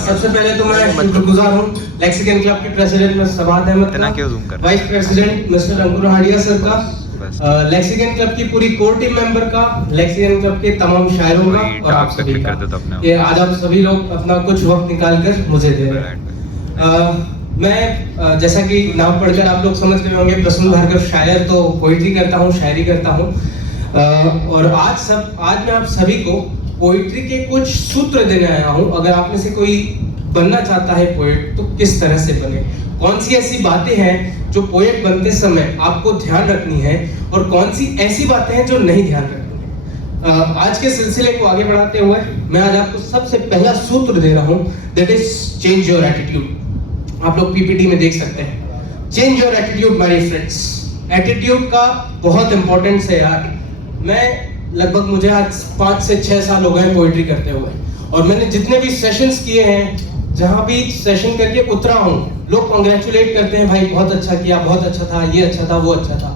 सबसे पहले तो मैं शुक्रगुजार हूँ लेक्सिकन क्लब के प्रेसिडेंट मिस्टर सबात अहमद का, वाइस प्रेसिडेंट मिस्टर अंकुर हाडिया सर का, लेक्सिकन क्लब की पूरी कोर टीम मेंबर का, लेक्सिकन क्लब के तमाम शायरों का और आप सभी का। ये आज आप सभी लोग अपना कुछ वक्त निकाल कर मुझे दे रहे हैं। मैं जैसा कि नाम पढ़कर आप लोग समझ गए होंगे, प्रसून भार्गव शायर, तो पोइट्री करता हूँ, शायरी करता हूँ। और आज मैं आप सभी को पोइट्री के कुछ सूत्र देने आया हूँ। अगर आप में से कोई बनना चाहता है पोएट, तो किस तरह से बने, कौन सी ऐसी बातें हैं जो पोएट बनते समय आपको ध्यान रखनी है और कौन सी ऐसी बातें हैं जो नहीं ध्यान रखनी है। आज के सिलसिले को आगे बढ़ाते हुए मैं आज आपको सबसे पहला सूत्र दे रहा हूँ, that is change your attitude. आप लोग पीपीटी में देख सकते हैं, change your attitude my friends. Attitude का बहुत इंपॉर्टेंस है यार। मैं लगभग मुझे आज 5 से 6 साल हो गए पोइट्री करते हुए, और मैंने जितने भी सेशंस किए हैं, जहां भी सेशन करके उतरा हूं, लोग कांग्रेचुलेट करते हैं, भाई बहुत अच्छा किया, बहुत अच्छा था, ये अच्छा था, वो अच्छा था।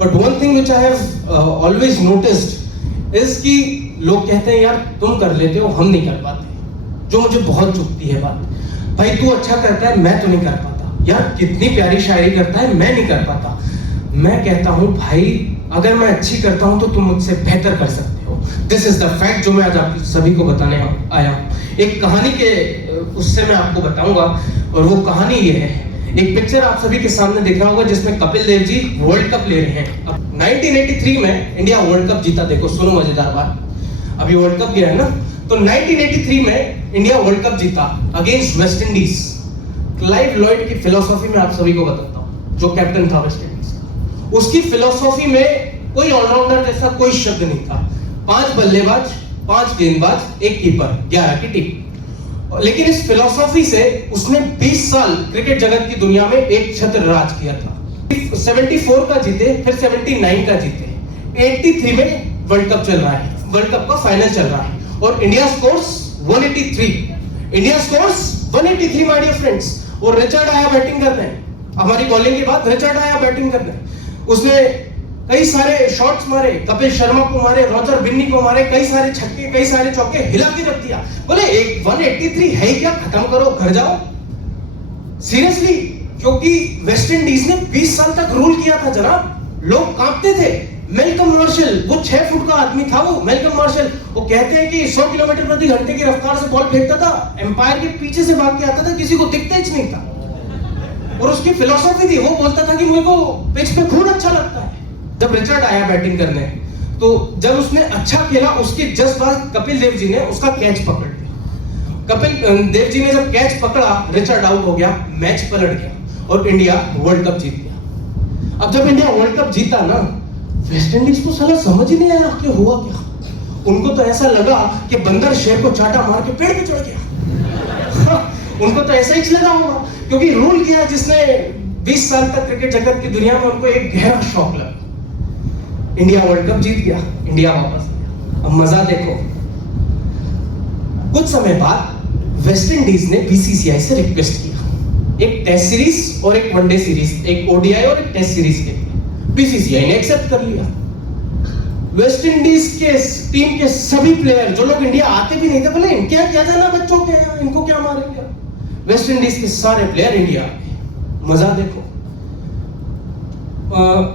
But one thing which I have always noticed is कि लोग कहते हैं यार तुम कर लेते हो, हम नहीं कर पाते, जो मुझे बहुत चुभती है बात। भाई तू अच्छा करता है, मैं तो नहीं कर पाता। यार कितनी प्यारी शायरी करता है, मैं नहीं कर पाता। मैं कहता हूं भाई अगर मैं अच्छी करता हूं तो तुम मुझसे बेहतर कर सकते हो। दिस इज द फैक्ट जो मैं आज आप सभी को बताने आया हूं। एक कहानी के उससे मैं आपको बताऊंगा, और वो कहानी ये है, एक पिक्चर आप सभी के सामने दिख रहा होगा जिसमें कपिल देव जी वर्ल्ड कप ले रहे हैं। अब 1983 में इंडिया वर्ल्ड कप जीता। देखो सुनो मजेदार बात, अभी वर्ल्ड कप गया है ना, तो 1983 में इंडिया वर्ल्ड कप जीता against West Indies. Clive Lloyd की फिलॉसफी में आप सभी को बताता हूं, जो कैप्टन था वेस्ट इंडीज का। उसकी फिलॉसफी में कोई ऑलराउंडर जैसा कोई शब्द नहीं था। 5 बल्लेबाज, 5 गेंदबाज, 1 कीपर, 11 की टीम। लेकिन इस फिलॉसफी से उसने 20 साल क्रिकेट जगत की दुनिया में एक छत्र राज किया था। 74 का जीते, फिर 79 का जीते, 83 में वर्ल्ड कप चल रहा है, वर्ल्ड कप का फाइनल चल रहा है, और India scores 183। India scores 183 my dear friends. और रिचर्ड आया बैटिंग करने, हमारी बॉलिंग के बाद रिचर्ड आया बैटिंग करने। उसने कई सारे शॉट्स मारे, कपिल शर्मा को मारे, रॉजर बिन्नी को मारे, कई सारे छक्के, कई सारे चौके, हिला के रख दिया। बोले 183 है क्या, खत्म करो, घर जाओ। सीरियसली, क्योंकि वेस्ट इंडीज ने 20 साल तक रूल किया था जनाब, लोग कांपते थे। मेलकम मार्शल, वो 6 फुट का आदमी था, वो मेलकम मार्शल, वो कहते हैं कि 100 किलोमीटर प्रति घंटे की रफ्तार से बॉल फेंकता था, एम्पायर के पीछे से भाग के आता था, किसी को दिखता ही नहीं था। और उसकी फिलॉसफी थी, वो बोलता था कि मेरे को पिच पे खून अच्छा लगता है। जब रिचर्ड आया बैटिंग करने, तो जब उसने अच्छा खेला, उसके जस्ट बाद कपिल देव जी ने उसका कैच पकड़ लिया। कपिल देव जी ने जब कैच पकड़ा, रिचर्ड आउट हो गया, मैच पलट गया और इंडिया वर्ल्ड कप जीत गया। अब जब इंडिया वर्ल्ड कप जीता ना, वेस्ट इंडीज को साला समझ ही नहीं आया कि हुआ क्या। उनको तो ऐसा लगा कि बंदर शेर को चाटा मार के पेड़ पे चढ़ गया। उनको तो ऐसा ही लगा होगा, क्योंकि रूल किया जिसने 20 साल तक क्रिकेट जगत की दुनिया में, उनको एक गहरा शौक लगा। इंडिया वर्ल्ड कप जीत गया, इंडिया वापस गया। अब मजा देखो, कुछ समय बाद वेस्ट इंडीज ने बीसीसीआई से रिक्वेस्ट किया, एक टेस्ट सीरीज और एक वनडे सीरीज, एक ओडीआई और एक टेस्ट सीरीज के लिए। बीसीसीआई ने एक्सेप्ट कर लिया। वेस्ट इंडीज के टीम के सभी प्लेयर, जो लोग इंडिया आते भी नहीं थे, बोले इनके क्या जाना बच्चों के, इनको क्या मारेंगे। वेस्ट इंडीज के सारे प्लेयर इंडिया आ गए। मजा देखो।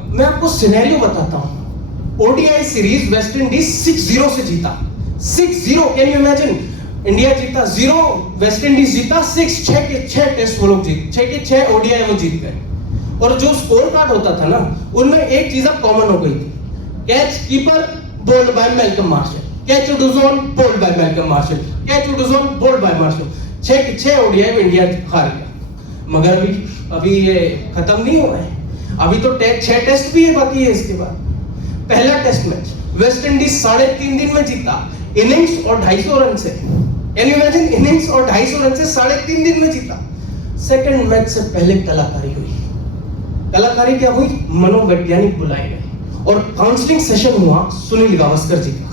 मैं आपको सिनेरियो बताता हूं। ओडीआई सीरीज वेस्ट इंडीज 6-0 से जीता। 6-0, कैन यू इमेजिन। इंडिया जीता 0, वेस्ट इंडीज जीता 6। 6 के 6 टेस्ट वो लोग जीत, 6 के 6 ओडीआई वो जीत गए। और जो स्कोर कार्ड होता था ना, उनमें एक चीज अब कॉमन हो गई थी, catch keeper bowled by Malcolm Marshall, catch Dujon bowled by Malcolm Marshall, catch Dujon bowled by Marshall. 6 के 6 ओडीआई में इंडिया हार गया। मगर अभी ये खत्म नहीं हुआ है, अभी तो 6 टेस्ट भी है बाकी है। इसके बाद पहला टेस्ट मैच वेस्ट इंडीज 3.5 दिन में जीता, इनिंग्स और 250 रन से। कैन यू इमेजिन, इनिंग्स और 250 रन से 3.5 दिन में जीता। सेकंड मैच से पहले कलाकारी हुई। कलाकारी क्या हुई, मनोवैज्ञानिक बुलाए गए और काउंसलिंग सेशन हुआ सुनील गावस्कर जी का।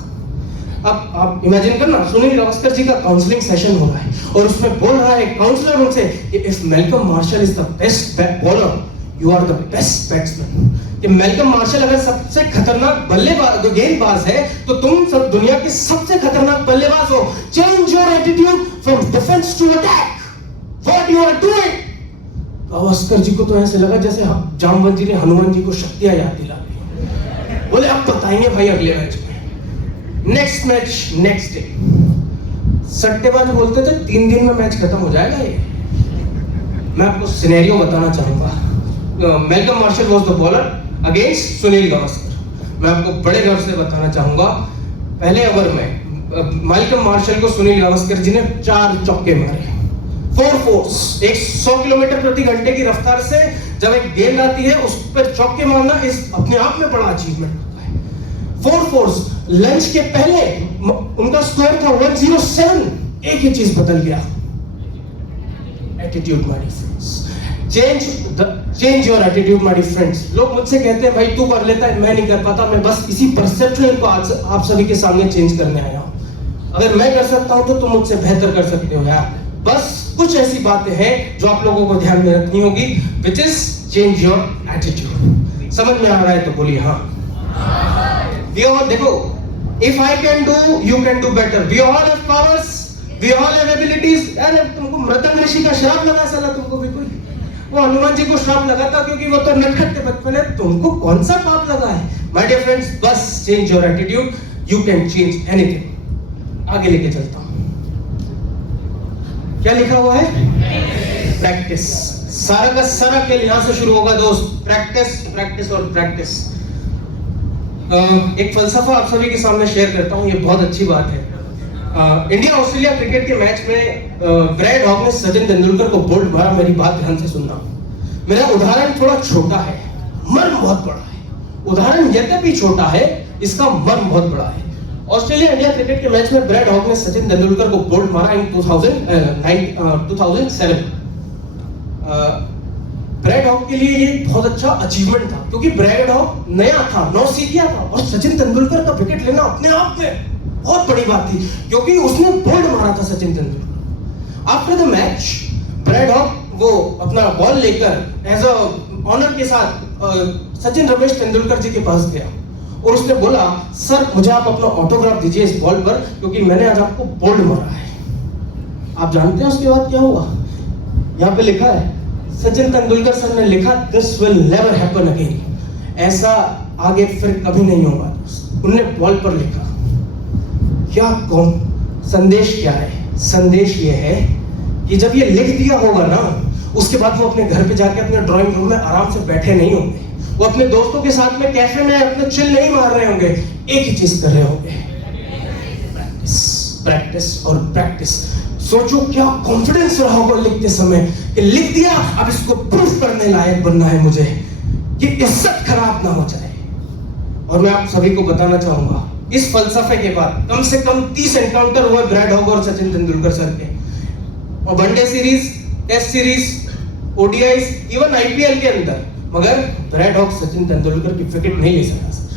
अब आप इमेजिन करना, सुनील गावस्कर जी का काउंसलिंग सेशन हो रहा है और उसमें बोल रहा है काउंसलर उनसे, if Malcolm Marshall is the best bowler, you are the best batsman. कि मेलकम मार्शल अगर सबसे खतरनाक बल्लेबाज गेंदबाज है तो तुम सब दुनिया के सबसे खतरनाक बल्लेबाज हो। Change your attitude from defence to attack, what you are doing. Gavaskar ji को तो ऐसे लगा जैसे जामवंत जी ने हनुमान जी को शक्तियां याद दिला दी। बोले अब बताएंगे भाई अगले मैच में। Next match next day. सट्टेबाज बोलते थे 3 दिन में मैच खत्म हो जाएगा ये। मैं आपको सिनेरियो बताना चाहूंगा। Malcolm martial was the bowler against Sunil Gavaskar. मैं आपको बड़े गर्व से बताना चाहूंगा, पहले ओवर में मेलकम मार्शल को सुनील गावस्कर जी ने 4 चौके मारे। 4 फोर्स, 100 किलोमीटर प्रति घंटे की रफ्तार से जब एक गेंद आती है उस पर चौके मारना इस अपने आप में बड़ा अचीवमेंट होता है। 4 फोर्स। लंच के पहले उनका स्कोर था 107। एक ही चीज बदल गया, attitude my friends. Change your attitude my friends. लोग मुझसे कहते हैं भाई तू कर लेता है, मैं नहीं कर पाता। मैं बस इसी परसेप्शन को आज आप सभी के सामने चेंज करने आया हूं। अगर मैं कर सकता हूं तो तुम मुझसे बेहतर कर सकते हो यार। बस कुछ ऐसी बातें हैं जो आप लोगों को ध्यान में रखनी होगी, which is change your attitude. समझ में आ रहा है तो बोलिए हाँ। देखो, if I can do you can do better. We all have powers, we all have abilities. अरे तुमको मृदंग ऋषि का श्राप लगा साला, तुमको भी कोई वो हनुमान जी को श्राप लगा था क्योंकि वो तो नटखट के बचपन है। तुमको कौन सा पाप लगा है? माय डियर फ्रेंड्स, बस change your attitude, you can change anything. आगे लेके चलता हूं। क्या लिखा हुआ है? प्रैक्टिस। सारा का सारा खेल यहां से शुरू होगा दोस्त। प्रैक्टिस, प्रैक्टिस और प्रैक्टिस। एक फलसफा आप सभी के सामने शेयर करता हूं, ये बहुत अच्छी बात है। इंडिया ऑस्ट्रेलिया क्रिकेट के मैच में ब्रैड हॉग ने सचिन तेंदुलकर को बोल्ड मारा। मेरी बात ध्यान से सुनना। मेरा उदाहरण थोड़ा छोटा है, मर्म बहुत बड़ा है। उदाहरण यद्यपि छोटा है, इसका मर्म बहुत बड़ा है। ऑस्ट्रेलिया इंडिया क्रिकेट के मैच में ब्रैड हॉग ने सचिन तेंदुलकर को बोल्ड मारा इन 2007। ब्रैड हॉग के लिए ये बहुत अच्छा अचीवमेंट था क्योंकि ब्रैड हॉग नया था, नौसिखिया था और सचिन तेंदुलकर का विकेट लेना अपने आप में बहुत बड़ी बात थी क्योंकि उसने बोल्ड मारा था Sachin Tendulkar. After the match Brad Hogg वो अपना बॉल लेकर एज अ ऑनर के साथ सचिन रमेश तेंदुलकर जी के पास गया और उसने बोला, सर मुझे आप अपना ऑटोग्राफ दीजिए इस बॉल पर क्योंकि मैंने आज आपको बोल्ड मारा है। आप जानते हैं उसके बाद क्या हुआ? यहाँ पे लिखा है, सचिन तेंदुलकर सर ने लिखा, this will never happen again. ऐसा आगे फिर कभी नहीं होगा। उन्होंने बॉल पर लिखा। क्या कौन संदेश क्या है? संदेश ये है कि जब ये लिख दिया होगा ना, उसके बाद वो अपने घर पे जाके अपने ड्राइंग रूम में आराम से बैठे नहीं होंगे। वो अपने दोस्तों के साथ में कैफे में अपने चिल नहीं मार रहे होंगे, एक ही चीज कर रहे होंगे, प्रैक्टिस, प्रैक्टिस और प्रैक्टिस। सोचो क्या कॉन्फिडेंस रहा होगा लिखते समय कि लिख दिया, अब इसको प्रूफ करने लायक बनना है मुझे कि इज्जत खराब ना हो जाए। और मैं आप सभी को बताना चाहूंगा, इस फलसफे के बाद कम से कम 30 एनकाउंटर हुए ब्रैड हॉग और सचिन तेंदुलकर सर के, और one day series, test series, ODIs, even IPL के अंदर। मगर ब्रैड हॉग सचिन तेंदुलकर की विकेट नहीं ले सका sir.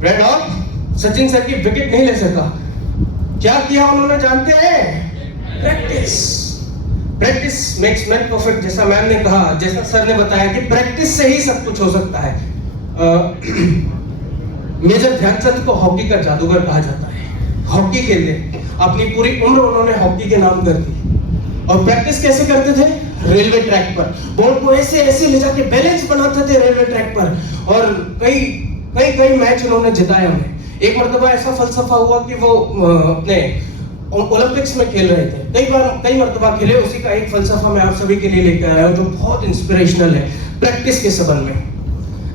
Brad Hogg Sachin sir की विकेट नहीं ले सका। क्या किया उन्होंने जानते हैं? Practice. Practice makes man perfect. जैसा मैम ने कहा, जैसा सर ने बताया कि प्रैक्टिस से ही सब कुछ हो सकता है। मेजर ध्यानचंद को हॉकी का जादूगर कहा जाता है। हॉकी खेलते अपनी पूरी उम्र उन्होंने हॉकी के नाम कर दी। और प्रैक्टिस कैसे करते थे? रेलवे ट्रैक पर बॉल को ऐसे ऐसे ले जाके बैलेंस बनाते थे रेलवे ट्रैक पर, और कई मैच उन्होंने जिताए हमें। एक मर्तबा ऐसा फलसफा हुआ कि वो अपने ओलंपिक्स में खेल रहे थे, कई मर्तबा खेले। उसी का एक फलसफा मैं आप सभी के लिए लेकर आया हूं जो बहुत इंस्पिरेशनल है प्रैक्टिस के संबंध में।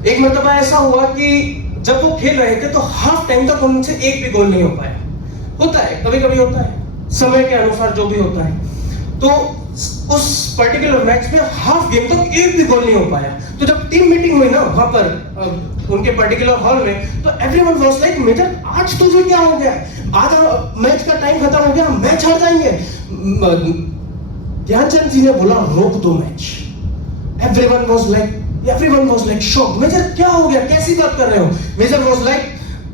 एक मर्तबा ऐसा हुआ कि जब वो खेल रहे थे तो हाफ टाइम तक उनसे एक भी गोल नहीं हो पाया। होता है, कभी कभी होता है, समय के अनुसार जो भी होता है। तो उस पर्टिकुलर मैच में हाफ गेम तक एक भी गोल नहीं हो पाया। तो जब टीम मीटिंग हुई ना वहां पर उनके पर्टिकुलर हॉल में, तो एवरीवन वाज लाइक, मेजर आज तुझे क्या हो गया? आधा मैच का टाइम खत्म हो गया, मैच हार जाएंगे। ध्यानचंद जी ने बोला, रोक दो match. Everyone was like shock. Major क्या हो गया? कैसी बात कर रहे हो? मेजर वाज लाइक,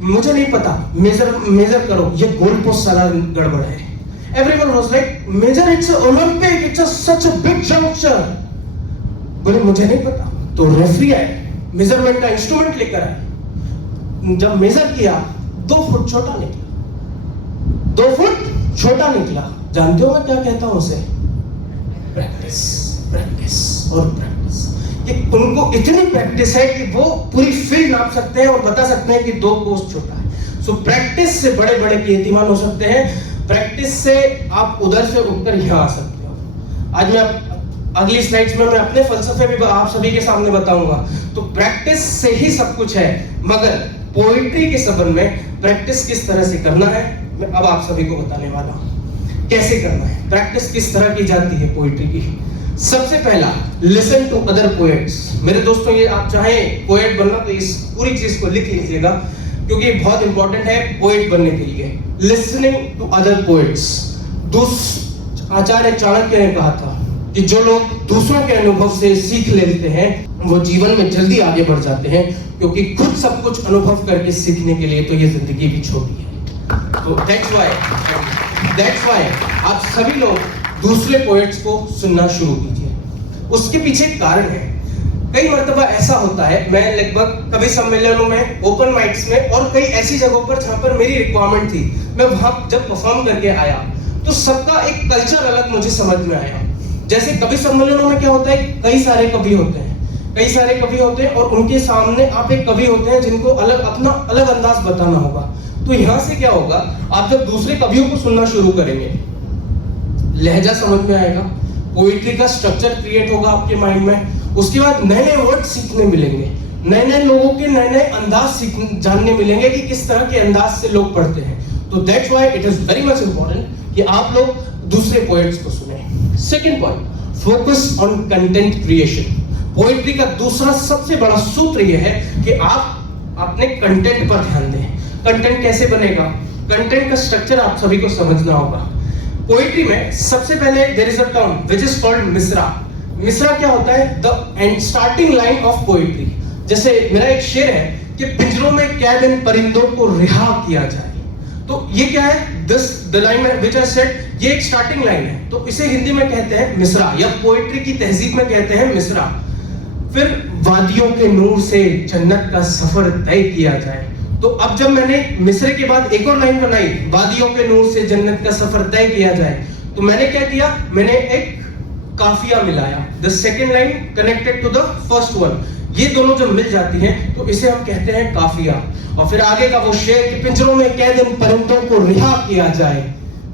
मुझे नहीं पता, मेजर करो, ये गोल पोस्ट सारा गड़बड़ है। Everyone was like, Major, it's an Olympic, it's such a big juncture. बोले मुझे नहीं पता, तो रेफरी आए, मेजरमेंट का इंस्ट्रूमेंट लेकर आए, जब मेजर किया 2 फुट छोटा निकला, 2 फुट छोटा निकला। जानते हो मैं क्या कहता हूं उसे? प्रैक्टिस, प्रैक्टिस और प्रैक्टिस। ये उनको इतनी प्रैक्टिस है कि वो पूरी फील्ड नाप सकते हैं और बता सकते हैं कि 2 कोस छोटा है। सो प्रैक्टिस से बड़े बड़े कीर्तिमान हो सकते हैं। प्रैक्टिस से आप उधर से उठकर यहाँ आ सकते हो। आज मैं अगली स्लाइड्स में मैं अपने फलसफे भी आप सभी के सामने बताऊंगा। तो प्रैक्टिस से ही सब कुछ है, मगर पोइट्री के संबंध में प्रैक्टिस किस तरह से करना है मैं अब आप सभी को बताने वाला हूं। कैसे करना है, प्रैक्टिस किस तरह की जाती है पोइट्री की। सबसे पहला, लिसन टू अदर पोएट्स। मेरे दोस्तों, ये आप चाहे पोएट बनना तो इस पूरी चीज को लिख लीजिएगा, क्योंकि ये बहुत इंपॉर्टेंट है पोएट बनने के लिए। Listening to other poets. Acharya Chanakya ने कहा था कि जो लोग दूसरों के अनुभव से सीख लेते हैं वो जीवन में जल्दी आगे बढ़ जाते हैं, क्योंकि खुद सब कुछ अनुभव करके सीखने के लिए तो ये जिंदगी भी छोटी है। तो दैट्स व्हाई आप सभी लोग दूसरे पोएट्स को सुनना शुरू कीजिए। उसके पीछे कारण है। कई मर्तबा ऐसा होता है, मैं लगभग कवि सम्मेलनों में, ओपन माइक्स में और कई ऐसी जगहों पर जहां पर मेरी रिक्वायरमेंट थी, मैं वहां जब परफॉर्म करके आया तो सबका एक कल्चर अलग मुझे समझ में आया। जैसे कवि सम्मेलनों में क्या होता है, कई सारे कवि होते हैं और उनके सामने आप एक कवि होते हैं जिनको अपना अलग अंदाज बताना होगा। तो यहां से क्या होगा, आप जब दूसरे कवियों को सुनना शुरू करेंगे, लहजा समझ में आएगा, पोइट्री का स्ट्रक्चर क्रिएट होगा आपके माइंड में। उसके बाद नए नए वर्ड सीखने मिलेंगे, नए नए लोगों के नए नए अंदाज जानने मिलेंगे कि किस तरह के अंदाज से लोग पढ़ते हैं। तो that's why it is very much important कि आप लोग दूसरे पोएट्स को सुने। Second point, focus on content creation. Poetry का दूसरा सबसे बड़ा सूत्र यह है कि आप अपने कंटेंट पर ध्यान दें। कंटेंट कैसे बनेगा, कंटेंट का स्ट्रक्चर आप सभी को समझना होगा। पोएट्री में सबसे पहले there is a term which is called मिसरा। मिसरा क्या होता है, the end starting line of poetry. जैसे मेरा एक शेर है कि पिंजरों में कैद इन परिंदों को रिहा किया जाए। तो ये क्या है, this the line which I said, ये एक स्टार्टिंग लाइन है, तो इसे हिंदी में कहते हैं मिसरा, या पोएट्री की तहजीब में कहते हैं मिसरा। फिर वादियों के नूर से जन्नत का सफर तय किया जाए। तो अब जब मैंने मिसरे के बाद एक और लाइन बनाई, वादियों के नूर से जन्नत का सफर तय किया जाए, तो मैंने क्या किया, मैंने एक काफिया मिलाया। The second line connected to the first one, ये दोनों जब मिल जाती हैं तो इसे हम कहते हैं काफिया। और फिर आगे का वो शेर कि पिंजरों में कैद इन परिंदों को रिहा किया जाए,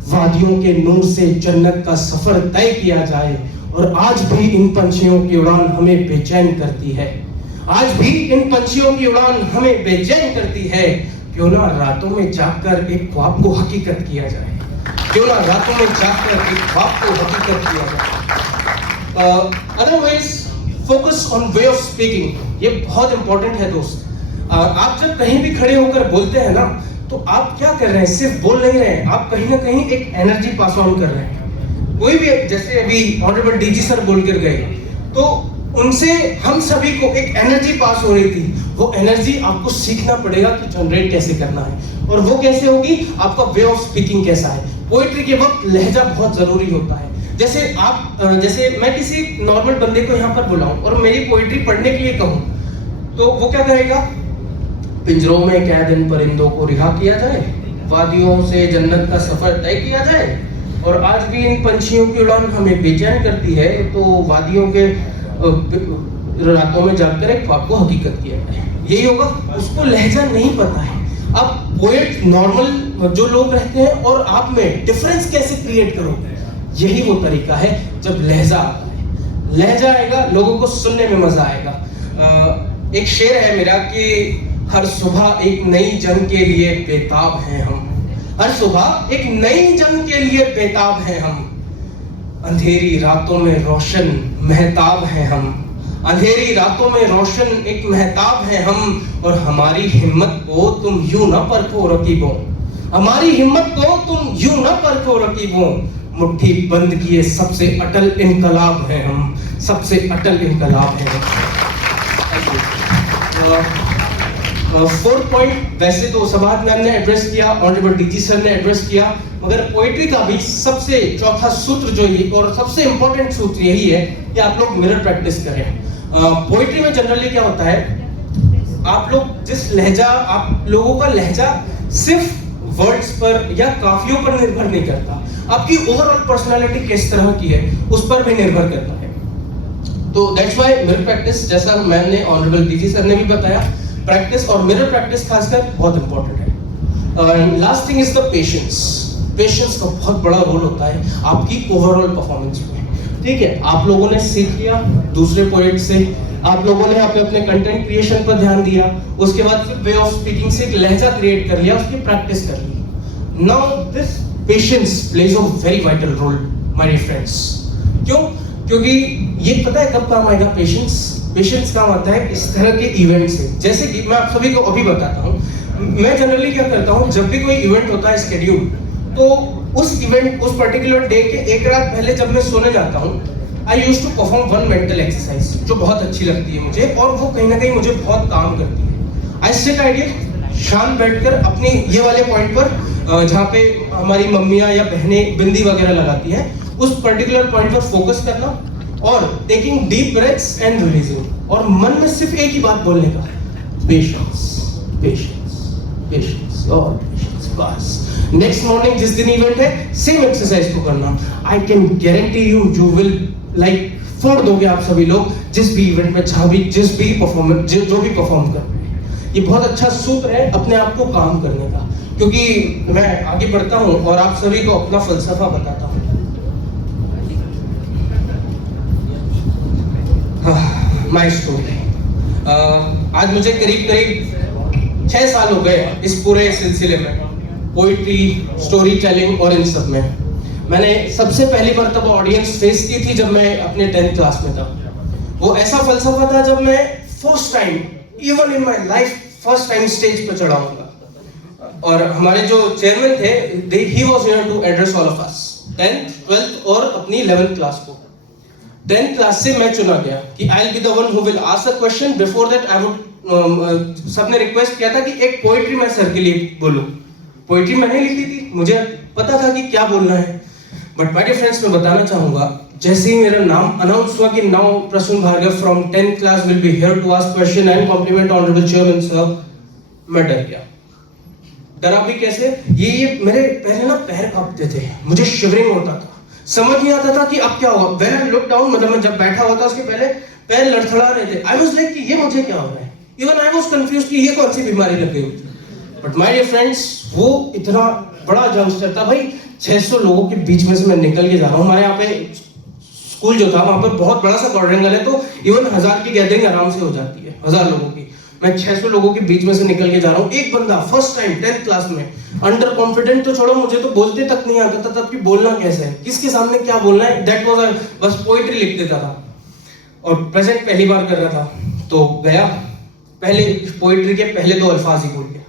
वादियों के नूर से जन्नत का सफर तय किया जाए, और आज भी इन पंछियों की उड़ान हमें बेचैन करती है। आज भी इन पंछियों की उड़ान हमें बेचैन करती है। क्यों ना रातों में जागकर एक ख्वाब को हकीकत किया जाए, क्यों ना रातों में जागकर एक ख्वाब को हकीकत किया जाए। Otherwise focus on way of speaking, ये बहुत इंपॉर्टेंट है दोस्त। आप जब कहीं भी खड़े होकर बोलते हैं ना, तो आप क्या कर रहे हैं, सिर्फ बोल नहीं रहे हैं, आप कहीं ना कहीं एक एनर्जी पास ऑन कर रहे हैं। कोई भी, जैसे अभी ऑनरेबल डीजी सर बोल कर गए, तो उनसे हम सभी को एक एनर्जी पास हो रही थी। वो एनर्जी आपको सीखना पड़ेगा कि जनरेट कैसे करना है, और वो कैसे होगी, आपका वे ऑफ स्पीकिंग कैसा है। पोएट्री के वक्त लहजा बहुत जरूरी होता है। जैसे जैसे मैं किसी नॉर्मल बंदे को यहाँ पर बुलाऊं और मेरी पोएट्री पढ़ने के लिए कहूं, तो वो क्या करेगा, पिंजरों में कैद इन परिंदों को रिहा किया जाए, वादियों से जन्नत का सफर तय किया जाए, और आज भी इन पंछियों की उड़ान हमें बेचैन करती है, तो वादियों के रातों में जागकर एक ख्वाब को हकीकत किया जाए। यही होगा। उसको लहजा नहीं पता है। अब पोएट नॉर्मल जो लोग रहते हैं और आप में डिफरेंस कैसे क्रिएट करोगे, यही वो तरीका है जब लहजा आता है। लहजा आएगा, लोगों को सुनने में मजा आएगा। एक शेर है मेरा कि हर सुबह एक नई जंग के लिए बेताब हैं हम, हर सुबह एक नई जंग के लिए बेताब हैं हम, अंधेरी रातों में रोशन महताब हैं हम, अंधेरी रातों में रोशन एक महताब हैं हम, और हमारी हिम्मत को तुम यूं न परखो रकीबों, हमारी हिम्मत को तुम यूं न परखो रकीबों, मुट्ठी बंद किए सबसे अटल इनकलाब हैं हम, सबसे अटल इनकलाब हैं हम। फोर्थ पॉइंट, वैसे तो सबात मैम ने एड्रेस किया, ऑनरेबल डीजी सर ने एड्रेस किया, मगर पोएट्री का भी सबसे चौथा सूत्र जो ये और सबसे इंपॉर्टेंट सूत्र यही है कि आप लोग मिरर प्रैक्टिस करें। पोइट्री में जनरली क्या होता है, आप लोग जिस लहजा, आप लोगों का लहजा सिर्फ वर्ड्स पर या काफियों पर निर्भर नहीं करता, आपकी ओवरऑल पर्सनालिटी किस तरह की है उस पर भी निर्भर करता है। तो दैट्स व्हाई मिरर प्रैक्टिस, जैसा मैंने ऑनरेबल डीजी सर ने भी बताया, प्रैक्टिस और मिरर प्रैक्टिस खासकर बहुत इंपॉर्टेंट है। Last thing is the patience. Patience का बहुत बड़ा रोल होता है आपकी ओवरऑल परफॉर्मेंस में। ठीक है, आप लोगों ने सीख लिया दूसरे पोएट से, आप लोगों ने अपने कंटेंट क्रिएशन पर ध्यान दिया, उसके बाद फिर वे ऑफ स्पीकिंग से एक लहजा क्रिएट कर लिया, उसकी प्रैक्टिस कर ली। Now this patience plays a very vital role my dear friends. क्यों? क्योंकि ये पता है कब काम आएगा पेशेंस? पेशेंस काम आता है इस तरह के इवेंट से। जैसे कि मैं आप सभी को अभी बताता हूँ, मैं जनरली क्या करता हूँ, जब भी कोई इवेंट होता है स्केड्यूल, तो उस इवेंट, उस पर्टिकुलर डे के एक रात पहले जब मैं सोने जाता हूँ, I use to perform one mental exercise जो बहुत अच्छी लगती है मुझे, और वो कहीं ना कहीं मुझे बहुत काम करती है। आई सिट आइडियल शांत बैठकर अपनी ये वाले पॉइंट पर, जहाँ पे हमारी मम्मियाँ या बहनें बिंदी वगैरह लगाती हैं, उस पर्टिकुलर पॉइंट पर फोकस करना और taking deep breaths and releasing, और मन में सिर्फ एक ही बात बोलने का, पेशेंस पेशेंस पेशेंस और पेशेंस। बस नेक्स्ट मॉर्निंग जिस दिन इवेंट है, सेम एक्सरसाइज को करना। I can guarantee you will like फोड़ दोगे आप सभी लोग जिस भी इवेंट में, जहाँ भी, जिस भी परफॉर्मेंस, जो भी परफॉर्म कर रहे हैं। ये बहुत अच्छा सूत्र है अपने आप को काम करने का। क्योंकि मैं आगे बढ़ता हूँ और आप सभी को अपना फलसफा बताता हूँ। My story. आज मुझे करीब करीब 6 साल हो गए इस पूरे सिलसिले में, पोइट्री, स्टोरी टेलिंग और इन सब में। मैंने सबसे पहली बार तब ऑडियंस फेस की थी जब मैं अपने 10th क्लास में था। वो ऐसा फलसफा था जब मैं first time, even in my life, first time stage पर चढ़ा हूँगा। और हमारे जो चेयरमैन थे, he was here to address all of us, 10th, 12th और अपनी 11th क्लास को। 10th क्लास से मैं चुना गया कि I will be the one who will ask the question. Before that I would, सबने रिक्वेस्ट किया था कि एक पोएट्री मैं सर के लिए बोलूं। पोएट्री मैंने लिखी थी, मुझे पता था कि क्या बोलना है। बट माय डियर फ्रेंड्स, मैं बताना चाहूंगा, जैसे ही मेरा नाम अनाउंस हुआ कि now Prasoon Bhargava from 10th class will be here to ask question and compliment honourable chairman sir, मैं डर गया। डरा भी कैसे, ये मेरे पहले ना पैर कांपते थे, मुझे शिवरिंग होता था, समझ नहीं आता था कि अब क्या होगा। व्हेन आई लुक डाउन, मतलब मैं जब बैठा हुआ था उसके पहले पैर लड़खड़ा रहे थे। आई वाज लाइक कि ये मुझे क्या हो रहा है। इवन आई वाज कंफ्यूज्ड कि ये कौन सी बीमारी लग गई मुझे। बट माय डियर फ्रेंड्स, वो इतना बड़ा जंगस्टर था भाई, 600 लोगों के बीच में से मैं निकल के जा रहा हूँ। हमारे यहाँ पे स्कूल जो था, वहाँ पर बहुत बड़ा सा क्वाड्रेंगल है, तो इवन 1000 की गैदरिंग आराम से हो जाती है, 1000 लोगों की। मैं 600 लोगों के बीच में से निकल के जा रहा हूँ। एक बंदा फर्स्ट टाइम 10th क्लास में, अंडर कॉन्फिडेंट तो छोड़ो, मुझे तो बोलते तक नहीं आता था तब कि बोलना कैसे है, किसके सामने क्या बोलना है, दैट वाज, बस पोइट्री लिख देता था। और प्रेजेंट पहली बार कर रहा था, तो गया, पहले पोइट्री के पहले 2 अल्फाज ही बोल गया।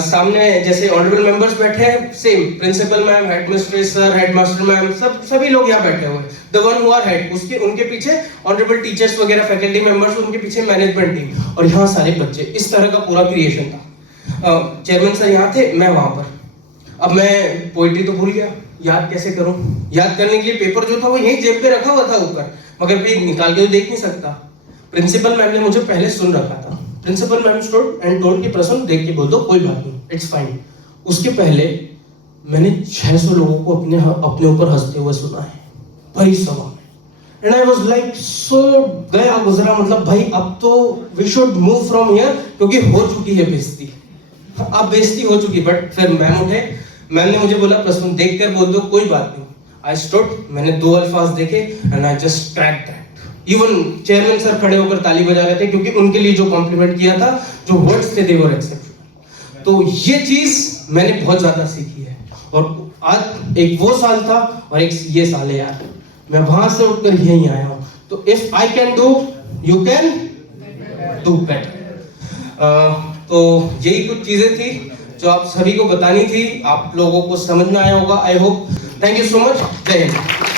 सामने जैसे ऑनरेबल मेंबर्स बैठे हैं, same principal ma'am, headmistress sir, headmaster ma'am, सभी लोग यहाँ बैठे हुए हैं। The one who are head, उसके उनके पीछे ऑनरेबल टीचर्स वगैरह, फैकल्टी मेंबर्स, उनके पीछे मैनेजमेंट टीम, और यहाँ सारे बच्चे। इस तरह का पूरा क्रिएशन था। चेयरमैन सर यहाँ थे, मैं वहाँ पर। अब मैं पोइट्री तो भूल गया, याद कैसे करूँ? याद करने के लिए पेपर जो था वो यहीं जेब पे रखा हुआ था ऊपर, मगर फिर निकाल के तो देख नहीं सकता। प्रिंसिपल मैम ने मुझे पहले सुन रखा था। Principal ma'am stood and told कि प्रसून देख के बोल दो, कोई बात नहीं, इट्स फाइन। उसके पहले मैंने 600 लोगों को अपने ऊपर हंसते हुए सुना है भाई सभा में। And I was like so गया गुजरा, मतलब भाई अब तो we should move from here, क्योंकि हो चुकी है बेइज्जती, अब बेइज्जती हो चुकी। बट फिर मैम उठे, मैम ने मुझे बोला प्रसून देख कर बोल दो, कोई बात नहीं। आई स्टूड, मैंने 2 अल्फाज देखे and I just track that. Even chairman sir खड़े होकर ताली बजा रहे थे, क्योंकि उनके लिए जो कॉम्प्लीमेंट किया था, जो वर्ड्स थे, दे वर एक्सेप्शनल। तो ये चीज मैंने बहुत ज्यादा सीखी है। और आज एक वो साल था और एक ये साल है यार, मैं वहां से उठकर यहीं आया हूं। तो if I can do, you can do better. तो यही कुछ चीजें थी जो आप सभी को बतानी थी, आप लोगों को समझ में आया होगा, I hope. Thank you so much, जय हिंद।